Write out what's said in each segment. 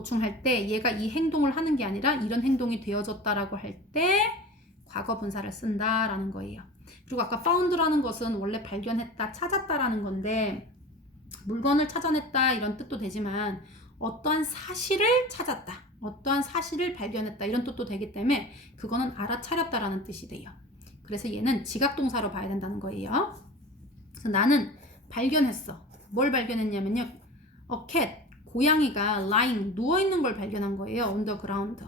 보충할 때 얘가 이 행동을 하는 게 아니라 이런 행동이 되어졌다라고 할 때 과거 분사를 쓴다라는 거예요. 그리고 아까 found라는 것은 원래 발견했다, 찾았다라는 건데 물건을 찾아냈다 이런 뜻도 되지만 어떠한 사실을 찾았다, 어떠한 사실을 발견했다 이런 뜻도 되기 때문에 그거는 알아차렸다라는 뜻이 돼요. 그래서 얘는 지각동사로 봐야 된다는 거예요. 그래서 나는 발견했어. 뭘 발견했냐면요. A cat, 고양이가 lying, 누워있는 걸 발견한 거예요. on the ground.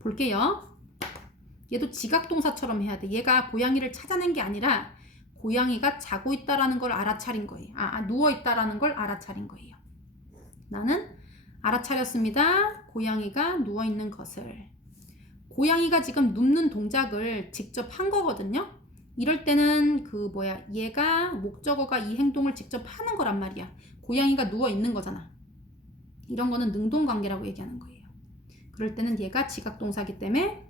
볼게요. 얘도 지각동사처럼 해야 돼. 얘가 고양이를 찾아낸 게 아니라 고양이가 자고 있다라는 걸 알아차린 거예요. 누워있다라는 걸 알아차린 거예요. 나는 알아차렸습니다. 고양이가 누워있는 것을. 고양이가 지금 눕는 동작을 직접 한 거거든요. 이럴 때는 얘가 목적어가 이 행동을 직접 하는 거란 말이야. 고양이가 누워있는 거잖아. 이런 거는 능동관계라고 얘기하는 거예요. 그럴 때는 얘가 지각동사기 때문에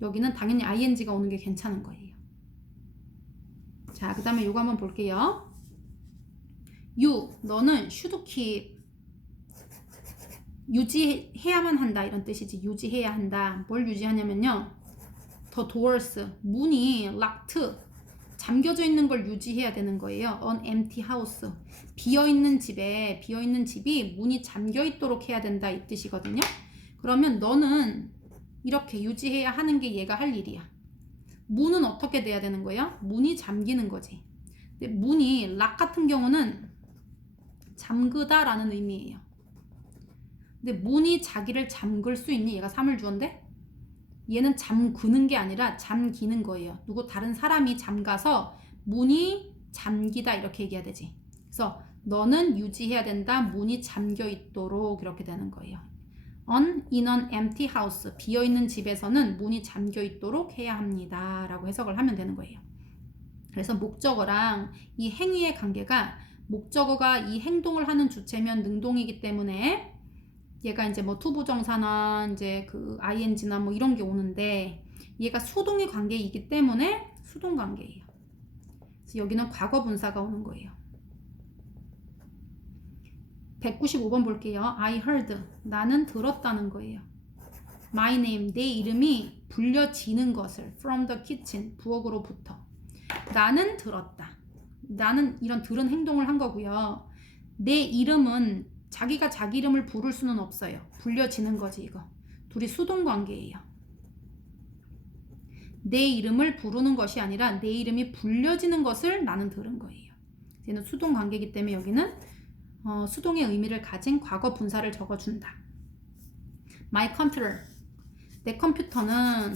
여기는 당연히 ing가 오는 게 괜찮은 거예요. 자, 그 다음에 요거 한번 볼게요. 너는 should keep, 유지해야만 한다 이런 뜻이지. 유지해야 한다. 뭘 유지하냐면요. the doors, 문이 locked, 잠겨져 있는 걸 유지해야 되는 거예요. an empty house, 비어있는 집이 문이 잠겨 있도록 해야 된다 이 뜻이거든요. 그러면 너는 이렇게 유지해야 하는 게 얘가 할 일이야. 문은 어떻게 돼야 되는 거예요? 문이 잠기는 거지. 근데 문이 lock 같은 경우는 잠그다 라는 의미예요. 근데 문이 자기를 잠글 수 있니? 얘가 사물주어인데 얘는 잠그는 게 아니라 잠기는 거예요. 누구 다른 사람이 잠가서 문이 잠기다 이렇게 얘기해야 되지. 그래서 너는 유지해야 된다. 문이 잠겨 있도록 이렇게 되는 거예요. in an empty house, 비어있는 집에서는 문이 잠겨 있도록 해야 합니다 라고 해석을 하면 되는 거예요. 그래서 목적어랑 이 행위의 관계가 목적어가 이 행동을 하는 주체면 능동이기 때문에 얘가 이제 투부정사나 이제 ing나 이런 게 오는데 얘가 수동의 관계이기 때문에 수동 관계예요. 그래서 여기는 과거 분사가 오는 거예요. 195번 볼게요. I heard, 나는 들었다는 거예요. My name, 내 이름이 불려지는 것을 from the kitchen, 부엌으로부터. 나는 들었다. 나는 이런 들은 행동을 한 거고요. 내 이름은 자기가 자기 이름을 부를 수는 없어요. 불려지는 거지 이거. 둘이 수동 관계예요. 내 이름을 부르는 것이 아니라 내 이름이 불려지는 것을 나는 들은 거예요. 얘는 수동 관계이기 때문에 여기는 수동의 의미를 가진 과거 분사를 적어준다. My computer, 내 컴퓨터는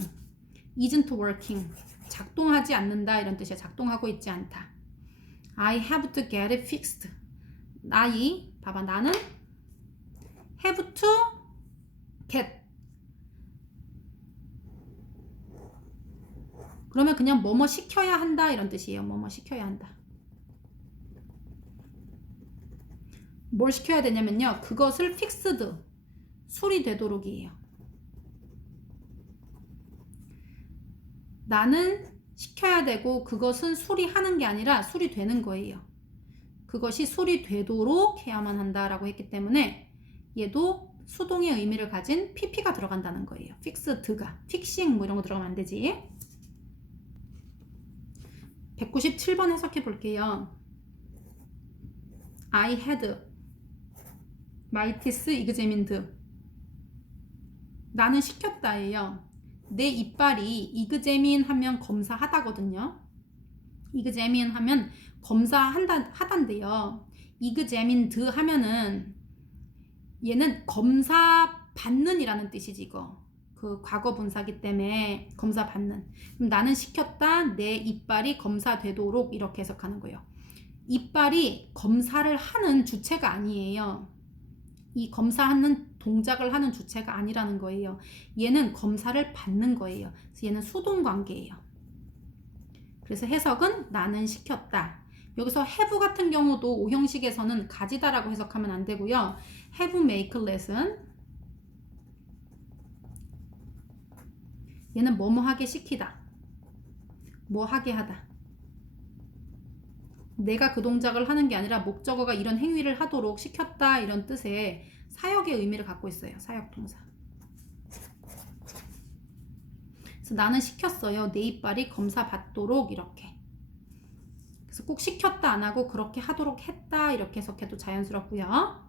isn't working, 작동하지 않는다 이런 뜻이야. 작동하고 있지 않다. I have to get it fixed. 봐봐, 나는 have to get. 그러면 그냥 뭐뭐 시켜야 한다 이런 뜻이에요. 뭐뭐 시켜야 한다. 뭘 시켜야 되냐면요. 그것을 fixed, 수리되도록이에요. 나는 시켜야 되고 그것은 수리하는 게 아니라 수리되는 거예요. 그것이 수리되도록 해야만 한다라고 했기 때문에 얘도 수동의 의미를 가진 pp가 들어간다는 거예요. fixed가, fixing 이런 거 들어가면 안 되지. 197번 해석해 볼게요. I had my teeth examined. 나는 시켰다예요. 내 이빨이 examine 하면 검사하다거든요. examine 하면 검사하단데요. examined 하면은 얘는 검사 받는 이라는 뜻이지 이거. 과거 분사기 때문에 검사 받는. 그럼 나는 시켰다. 내 이빨이 검사되도록 이렇게 해석하는 거예요. 이빨이 검사를 하는 주체가 아니에요. 이 검사하는 동작을 하는 주체가 아니라는 거예요. 얘는 검사를 받는 거예요. 그래서 얘는 수동 관계예요. 그래서 해석은 나는 시켰다. 여기서 have 같은 경우도 오형식에서는 가지다라고 해석하면 안 되고요. have make lesson. 얘는 뭐뭐 하게 시키다. 뭐 하게 하다. 내가 그 동작을 하는 게 아니라 목적어가 이런 행위를 하도록 시켰다 이런 뜻의 사역의 의미를 갖고 있어요. 사역 동사. 그래서 나는 시켰어요. 내 이빨이 검사 받도록 이렇게. 그래서 꼭 시켰다 안 하고 그렇게 하도록 했다 이렇게 해석해도 자연스럽고요.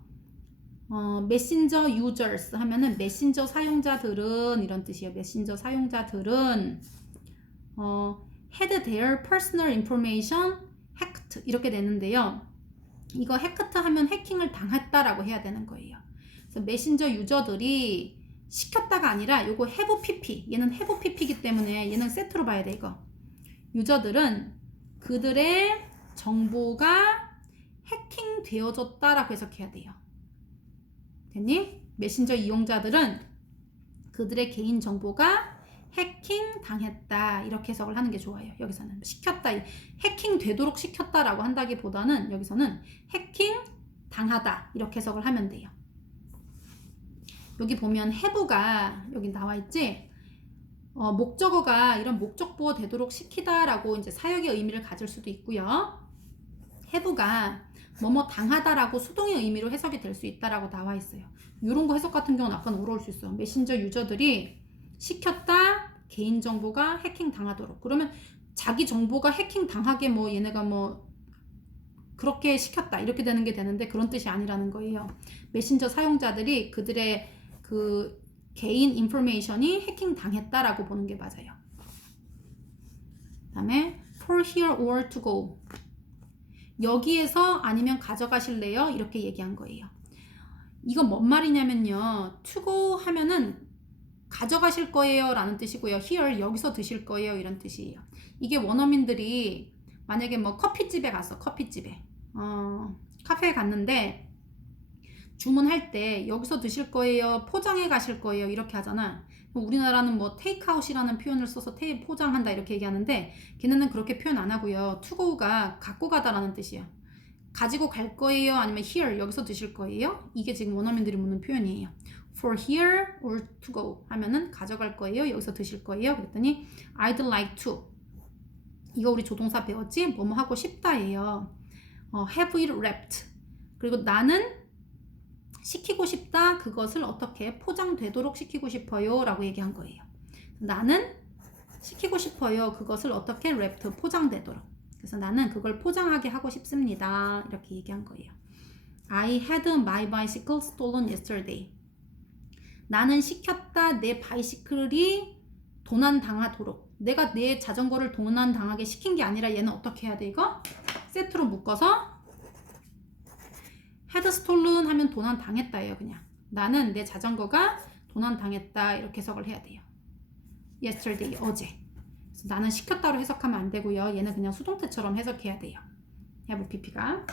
메신저 유저스 하면은 메신저 사용자들은 이런 뜻이에요. 메신저 사용자들은 had their personal information hacked 이렇게 되는데요. 이거 hacked 하면 해킹을 당했다라고 해야 되는 거예요. 그래서 메신저 유저들이 시켰다가 아니라 요거 have pp 얘는 have pp이기 때문에 얘는 세트로 봐야 돼 이거. 유저들은 그들의 정보가 해킹되어졌다라고 해석해야 돼요. 됐니? 메신저 이용자들은 그들의 개인 정보가 해킹 당했다 이렇게 해석을 하는 게 좋아요. 여기서는 시켰다 해킹 되도록 시켰다라고 한다기보다는 여기서는 해킹 당하다 이렇게 해석을 하면 돼요. 여기 보면 have가 여기 나와 있지. 목적어가 이런 목적보호 되도록 시키다 라고 이제 사역의 의미를 가질 수도 있고요. have가 뭐뭐 당하다라고 수동의 의미로 해석이 될 수 있다라고 나와 있어요. 이런 거 해석 같은 경우는 약간 어려울 수 있어요. 메신저 유저들이 시켰다 개인정보가 해킹 당하도록. 그러면 자기 정보가 해킹 당하게 뭐 얘네가 뭐 그렇게 시켰다 이렇게 되는 게 되는데 그런 뜻이 아니라는 거예요. 메신저 사용자들이 그들의 그 개인 인포메이션이 해킹 당했다라고 보는 게 맞아요. 그 다음에 for here or to go 여기에서 아니면 가져가실래요? 이렇게 얘기한 거예요. 이건 뭔 말이냐면요. to go 하면은 가져가실 거예요 라는 뜻이고요. here 여기서 드실 거예요 이런 뜻이에요. 이게 원어민들이 만약에 뭐 커피집에 갔어. 커피집에 카페에 갔는데 주문할 때 여기서 드실 거예요 포장해 가실 거예요 이렇게 하잖아. 우리나라는 뭐 테이크아웃이라는 표현을 써서 포장한다 이렇게 얘기하는데 걔네는 그렇게 표현 안 하고요. to go가 갖고 가다라는 뜻이에요. 가지고 갈 거예요 아니면 here 여기서 드실 거예요. 이게 지금 원어민들이 묻는 표현이에요. for here or to go 하면은 가져갈 거예요 여기서 드실 거예요. 그랬더니 I'd like to 이거 우리 조동사 배웠지? 뭐뭐 하고 싶다예요. have it wrapped 그리고 나는 시키고 싶다 그것을 어떻게 포장되도록 시키고 싶어요 라고 얘기한 거예요. 나는 시키고 싶어요 그것을 어떻게 wrapped 포장되도록. 그래서 나는 그걸 포장하게 하고 싶습니다 이렇게 얘기한 거예요. I had my bicycle stolen yesterday. 나는 시켰다 내 바이시클이 도난당하도록. 내가 내 자전거를 도난당하게 시킨 게 아니라 얘는 어떻게 해야 돼 이거? 세트로 묶어서 had stolen 하면 도난당했다예요 그냥. 나는 내 자전거가 도난당했다 이렇게 해석을 해야 돼요. yesterday 어제. 그래서 나는 시켰다로 해석하면 안 되고요. 얘는 그냥 수동태처럼 해석해야 돼요. have pp가.